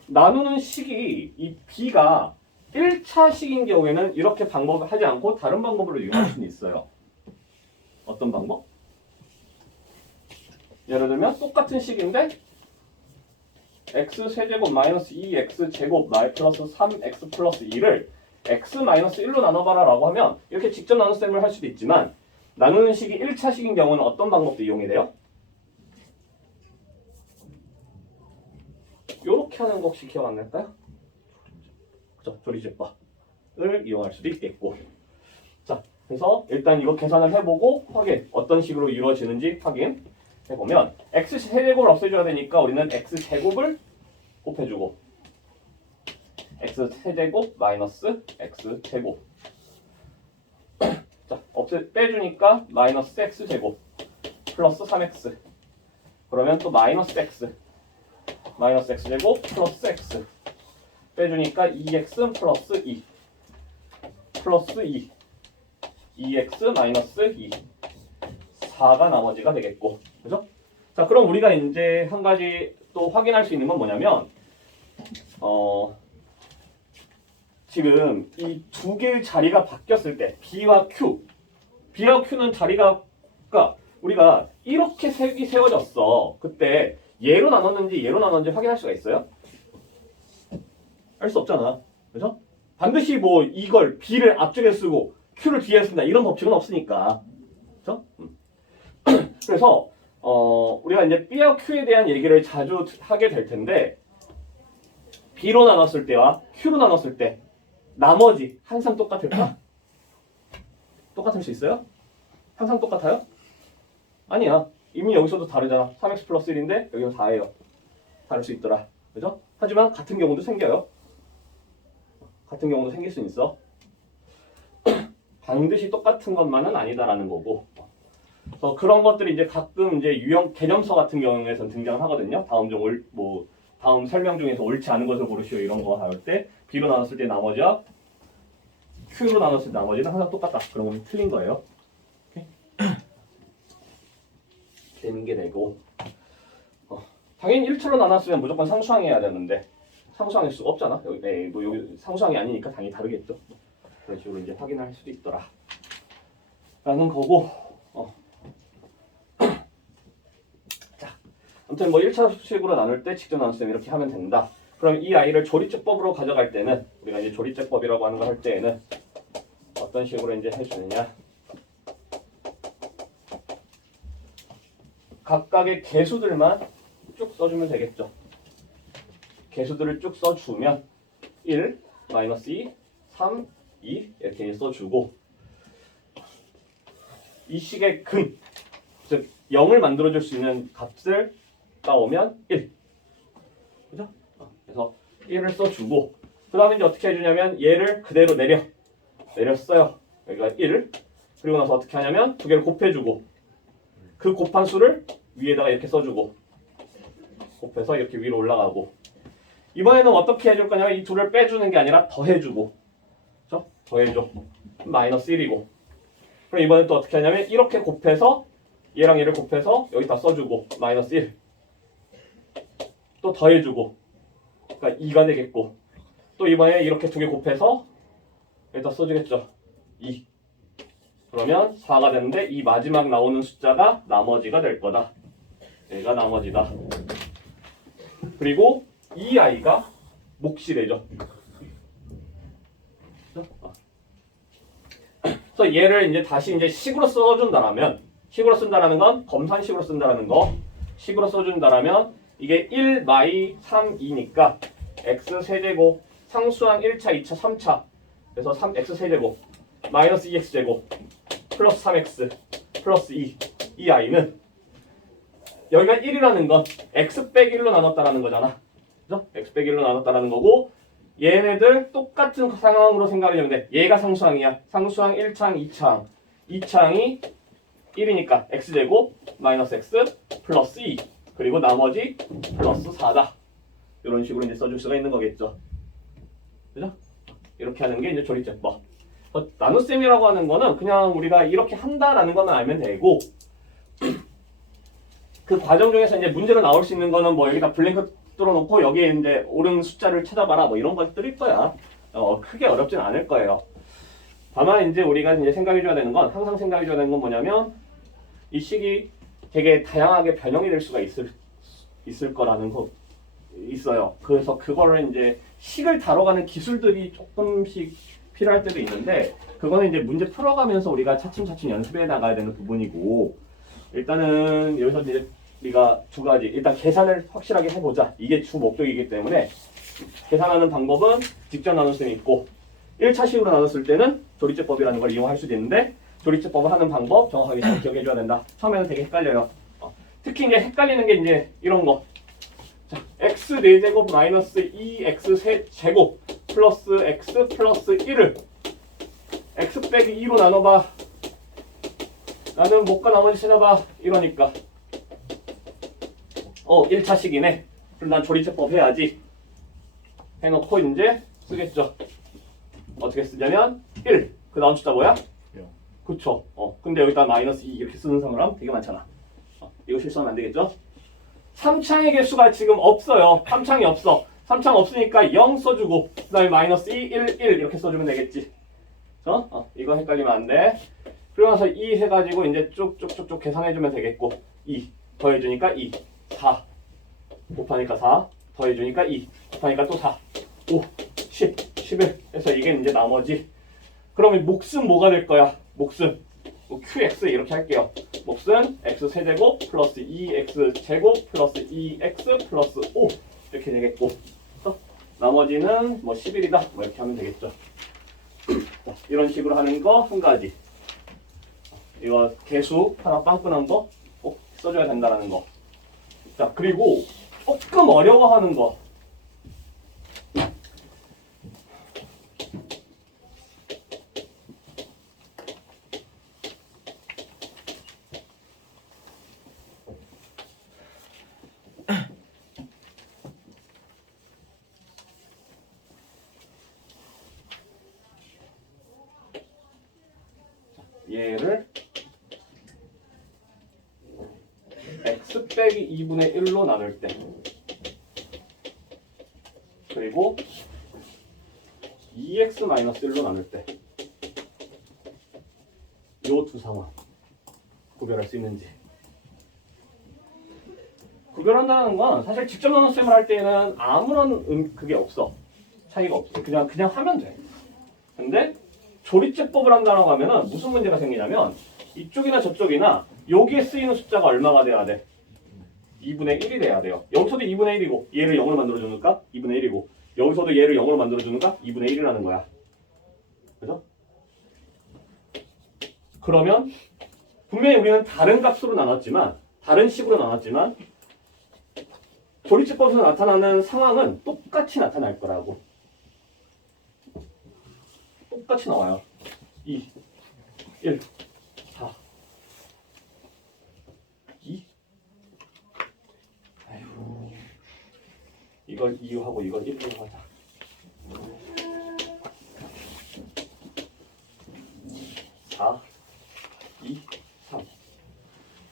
나누는 식이 이 b가 1차 식인 경우에는 이렇게 방법을 하지 않고 다른 방법으로 이용할 수는 있어요. 어떤 방법? 예를 들면 똑같은 식인데 x 세제곱 마이너스 2x 제곱 플러스 3x 플러스 2를 x 마이너스 1로 나눠봐라 라고 하면 이렇게 직접 나눗셈을 할 수도 있지만 나누는 식이 1차 식인 경우는 어떤 방법도 이용이 돼요? 요렇게 하는 거 혹시 기억 안 날까요? 그죠? 조리제법을 이용할 수도 있겠고. 자, 그래서 일단 이거 계산을 해보고 확인, 어떤 식으로 이루어지는지 확인해보면 x 세제곱을 없애줘야 되니까 우리는 x 제곱을 곱해주고 x 세제곱 마이너스 x 제곱. 자, 빼주니까 마이너스 x 제곱 플러스 3x. 그러면 또 마이너스 x 제곱 플러스 x. 빼주니까 2x 플러스 2 플러스 2 2x 마이너스 2 4가 나머지가 되겠고, 그죠? 자, 그럼 우리가 이제 한 가지 또 확인할 수 있는 건 뭐냐면 지금 이 두 개의 자리가 바뀌었을 때 B와 Q는 자리가, 그러니까 우리가 이렇게 색이 세워졌어. 그때 얘로 나눴는지 확인할 수가 있어요? 알 수 없잖아. 그죠? 반드시 뭐 이걸 B를 앞쪽에 쓰고 Q를 뒤에 쓴다 이런 법칙은 없으니까. 그죠? 그래서 우리가 이제 B와 Q에 대한 얘기를 자주 하게 될 텐데 B로 나눴을 때와 Q로 나눴을 때 나머지 항상 똑같을까? 똑같을 수 있어요? 항상 똑같아요? 아니야. 이미 여기서도 다르잖아. 3x 플러스 1인데 여기는 4예요. 다를 수 있더라. 그죠? 하지만 같은 경우도 생겨요. 같은 경우도 생길 수 있어. 반드시 똑같은 것만은 아니다라는 거고. 그래서 그런 것들이 이제 가끔 이제 유형 개념서 같은 경우에선 등장하거든요. 다음 설명 중에서 옳지 않은 것을 고르시오 이런 거 할 때 B로 나눴을 때 나머지와 Q로 나눴을 때 나머지는 항상 똑같다. 그런 건 틀린 거예요. 오케이? 되는 게 되고 당연히 1차로 나눴으면 무조건 상수항해야 되는데 상수항일 수가 없잖아. 여기 상수항이 아니니까 당연히 다르겠죠. 그런 식으로 이제 확인할 수도 있더라. 라는 거고. 자, 아무튼 뭐 1차식으로 나눌 때 직접 나눴으면 이렇게 하면 된다. 그럼 이 아이를 조리제법으로 가져갈 때는 우리가 이제 조리제법이라고 하는 걸 할 때에는 어떤 식으로 이제 해주느냐? 각각의 개수들만 쭉 써주면 되겠죠. 개수들을 쭉 써주면 1, 마이너스 2, 3, 2 이렇게 써주고 이 식의 근, 즉 0을 만들어줄 수 있는 값을 따오면 1. 그죠? 그래서 1을 써주고 그 다음에 이제 어떻게 해주냐면 얘를 그대로 내렸어요. 여기가 1. 그리고 나서 어떻게 하냐면 두 개를 곱해주고 그 곱한 수를 위에다가 이렇게 써주고 곱해서 이렇게 위로 올라가고 이번에는 어떻게 해줄 거냐면 이 둘을 빼주는 게 아니라 더해주고 그렇죠? 더해줘. 마이너스 1이고 그럼 이번엔 또 어떻게 하냐면 이렇게 곱해서 얘랑 얘를 곱해서 여기다 써주고 마이너스 1 또 더해주고 그러니까 2가 되겠고 또 이번에 이렇게 두 개 곱해서 여기다 써주겠죠. 2 그러면 4가 되는데 이 마지막 나오는 숫자가 나머지가 될 거다. 얘가 나머지다. 그리고 이 아이가 몫이 되죠. 그래서 얘를 이제 다시 이제 식으로 써준다라면 식으로 쓴다라는 건 검산식으로 쓴다라는 거 식으로 써준다라면 이게 1 마이 3 2니까 x 세제곱 상수항 1차 2차 3차 그래서 3x 세제곱 마이너스 2x 제곱 플러스 3x 플러스 2 이 아이는 여기가 1이라는 건 x 빼기 1로 나눴다라는 거잖아. 그죠? x 빼기 1로 나눴다라는 거고 얘네들 똑같은 상황으로 생각하면 돼. 얘가 상수항이야. 상수항 1창 2창 2창이 1이니까 x제곱 마이너스 x 플러스 2 그리고 나머지 플러스 4다. 이런 식으로 이제 써줄 수가 있는 거겠죠. 그죠? 이렇게 하는 게 이제 조리제법. 나눗셈이라고 하는 거는 그냥 우리가 이렇게 한다라는 것만 알면 되고 그 과정 중에서 이제 문제로 나올 수 있는 거는 뭐 여기다 블랭크 뚫어놓고 여기에 이제 옳은 숫자를 찾아봐라 뭐 이런 것들일 거야. 크게 어렵진 않을 거예요. 다만 이제 우리가 이제 생각해줘야 되는 건 항상 생각해줘야 되는 건 뭐냐면 이 식이 되게 다양하게 변형이 될 수가 있을 거라는 거 있어요. 그래서 그거를 이제 식을 다뤄가는 기술들이 조금씩 필요할 때도 있는데 그거는 이제 문제 풀어가면서 우리가 차츰차츰 연습해 나가야 되는 부분이고 일단은 여기서 이제 우리가 두 가지 일단 계산을 확실하게 해보자. 이게 주 목적이기 때문에 계산하는 방법은 직접 나눗셈이 있고 1차식으로 나눴을 때는 조리제법이라는 걸 이용할 수도 있는데 조리제법을 하는 방법 정확하게 잘 기억해줘야 된다. 처음에는 되게 헷갈려요. 특히 이제 헷갈리는 게 이제 이런 거. 자, x 4제곱 마이너스 2x 세제곱 플러스 x 플러스 1을 x 빼기 2로 나눠봐. 나는 못가 나머지 찾아봐. 이러니까 1차식이네. 그럼 난 조리제법 해야지. 해놓고 이제 쓰겠죠. 어떻게 쓰냐면 1. 그 다음 숫자 뭐야? 0. 그쵸. 근데 여기다 마이너스 2 이렇게 쓰는 사람 되게 많잖아. 이거 실수하면 안 되겠죠? 3창의 개수가 지금 없어요. 3창이 없어. 3창 없으니까 0 써주고 그 다음에 마이너스 2, 1, 1 이렇게 써주면 되겠지. 이거 헷갈리면 안 돼. 그러고 나서 2 해가지고 이제 쭉쭉쭉쭉 계산해주면 되겠고 2 더해주니까 2, 4 곱하니까 4 더해주니까 2 곱하니까 또 4, 5, 10, 11 해서 이게 이제 나머지. 그러면 몫은 뭐가 될 거야? 몫은 QX 이렇게 할게요. 몫은 X 세제곱 플러스 2X 제곱 플러스 2X 플러스 5 이렇게 되겠고 나머지는 뭐 11이다 뭐 이렇게 하면 되겠죠. 자, 이런 식으로 하는 거 한 가지. 이거 개수 하나 빵꾸난 거 꼭 써줘야 된다라는 거. 자, 그리고 조금 어려워하는 거. 얘를 x 빼기 2분의 1로 나눌 때 그리고 2x 마이너스 1로 나눌 때 요 두 상황 구별할 수 있는지. 구별한다는 건 사실 직접 나눗셈을 할 때는 아무런 그게 없어. 차이가 없어. 그냥 하면 돼. 근데 조리제법을 한다고 하면은 무슨 문제가 생기냐면 이쪽이나 저쪽이나 여기에 쓰이는 숫자가 얼마가 돼야 돼? 2분의 1이 돼야 돼요. 여기서도 2분의 1이고 얘를 0으로 만들어주니까 2분의 1이고 여기서도 얘를 0으로 만들어주니까 2분의 1이라는 거야. 그죠? 그러면 분명히 우리는 다른 값으로 나눴지만 다른 식으로 나눴지만 조리제법에서 나타나는 상황은 똑같이 나타날 거라고. 똑같이 나와요. 2, 1, 4, 2. 아이고. 이걸 2하고 이걸 1로 하자. 4, 2, 3.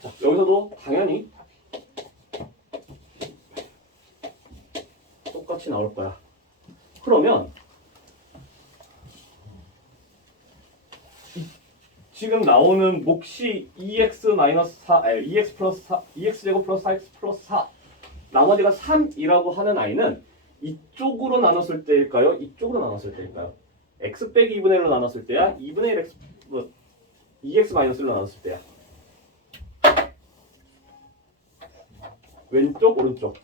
자, 여기서도 당연히 똑같이 나올 거야. 그러면 지금 나오는 몫이 2x 플러스 4, 2x 제곱 플러스 4x 플러스 4 나머지가 3이라고 하는 아이는 이쪽으로 나눴을 때일까요? 이쪽으로 나눴을 때일까요? x 빼기 2분의 1로 나눴을 때야? 2분의 1 x 2x 마이너스 1로 나눴을 때야? 왼쪽 오른쪽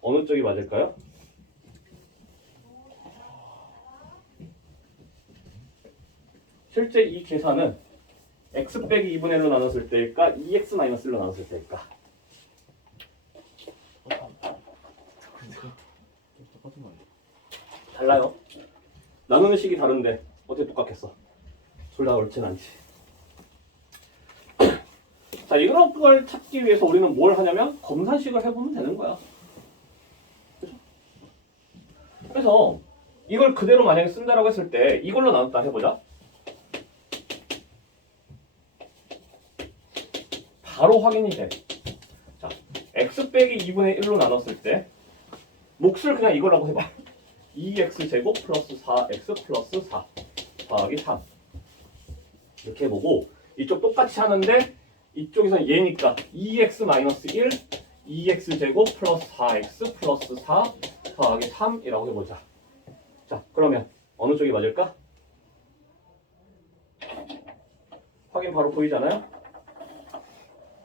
어느 쪽이 맞을까요? 실제 이 계산은 x 빼기 2분의 1로 나눴을 때일까? 2x 마이너스 1로 나눴을 때일까? 똑같은 거 아니야? 달라요. 나누는 식이 다른데 어떻게 똑같겠어? 둘 다 옳진 않지. 자, 이런 걸 찾기 위해서 우리는 뭘 하냐면 검산식을 해보면 되는 거야. 그래서 이걸 그대로 만약에 쓴다라고 했을 때 이걸로 나눴다 해보자. 바로 확인이 돼. 자, x 빼기 2분의 1로 나눴을 때 몫을 그냥 이거라고 해봐. 2x제곱 플러스 4x 플러스 4 더하기 3 이렇게 해보고 이쪽 똑같이 하는데 이쪽에서는 얘니까 2x 마이너스 1 2x제곱 플러스 4x 플러스 4 더하기 3이라고 해보자. 자, 그러면 어느 쪽이 맞을까? 확인 바로 보이잖아요?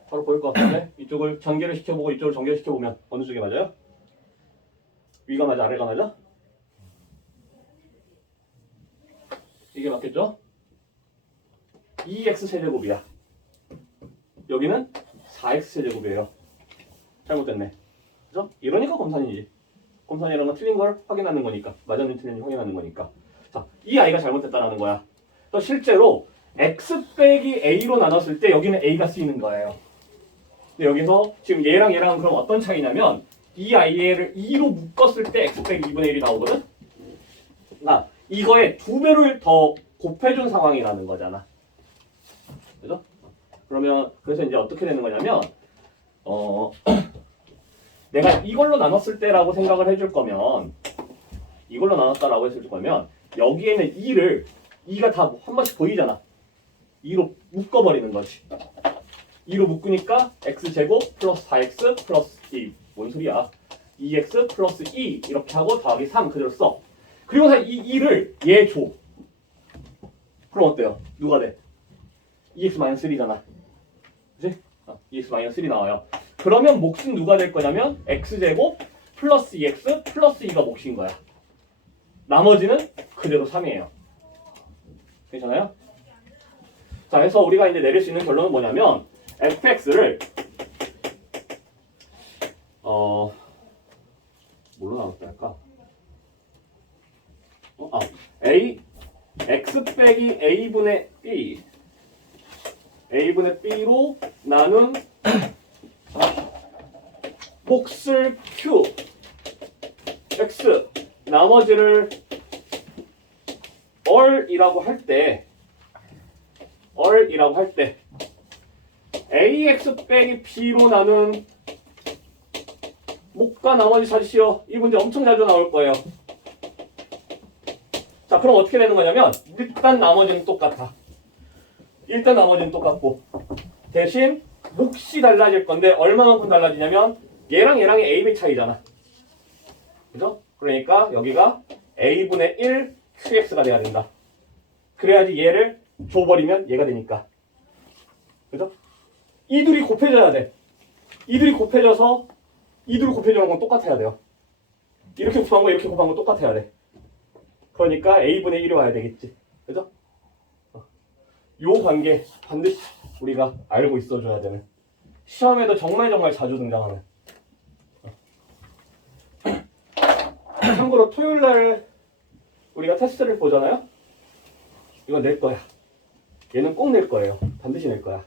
바로 보일 것 같은데 이쪽을 전개를 시켜보고 이쪽을 전개를 시켜보면 어느 쪽이 맞아요? 위가 맞아? 아래가 맞아? 이게 맞겠죠? 2x 세제곱이야. 여기는 4x 세제곱이에요. 잘못됐네. 그죠? 이러니까 검산이지. 검산이라는 건 틀린 걸 확인하는 거니까. 맞았는지 틀린지 확인하는 거니까. 자, 이 아이가 잘못됐다라는 거야. 또 실제로 x 빼기 a로 나눴을 때 여기는 a가 쓰이는 거예요. 근데 여기서 지금 얘랑 얘랑 그럼 어떤 차이냐면 이 아이를 2로 묶었을 때 x 빼기 2분의 1이 나오거든? 그러니까 이거에 2배를 더 곱해준 상황이라는 거잖아. 그죠? 그러면 그래서 이제 어떻게 되는 거냐면 내가 이걸로 나눴을 때라고 생각을 해줄 거면 이걸로 나눴다라고 했을 거면 여기에는 2가 다 한 번씩 보이잖아. 2로 묶어버리는 거지. 2로 묶으니까 x제곱 플러스 4x 플러스 2 뭔 소리야. 2x 플러스 2 이렇게 하고 더하기 3 그대로 써. 그리고 이 2를 얘 줘. 그럼 어때요? 누가 돼? 2x-3잖아. 그치? 2x-3 나와요. 그러면 몫은 누가 될 거냐면 x제곱 플러스 2x 플러스 2가 몫인 거야. 나머지는 그대로 3이에요. 괜찮아요? 자, 그래서 우리가 이제 내릴 수 있는 결론은 뭐냐면 fx를 뭘로 나눴다 할까? x 빼기 a분의 b로 나눈 몫을 q x 나머지를 얼이라고 할 때 ax 빼기 b로 나눈 몫과 나머지 찾으시오. 이 문제 엄청 자주 나올 거예요. 자, 그럼 어떻게 되는 거냐면 일단 나머지는 똑같아. 일단 나머지는 똑같고 대신 몫이 달라질 건데 얼마만큼 달라지냐면 얘랑 얘랑의 a, b 차이잖아. 그죠? 그러니까 여기가 a분의 1 qx가 돼야 된다. 그래야지 얘를 줘버리면 얘가 되니까. 그죠? 이 둘이 곱해져야 돼. 이 둘이 곱해져서 이 둘이 곱해지는 건 똑같아야 돼요. 이렇게 곱한 거 이렇게 곱한 거 똑같아야 돼. 그러니까 a분의 1이 와야 되겠지. 그죠? 요 관계 반드시 우리가 알고 있어줘야 되는. 시험에도 정말 자주 등장하는. 참고로 토요일날 우리가 테스트를 보잖아요. 이건 낼 거야. 얘는 꼭 낼 거예요. 반드시 낼 거야.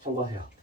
참고하세요.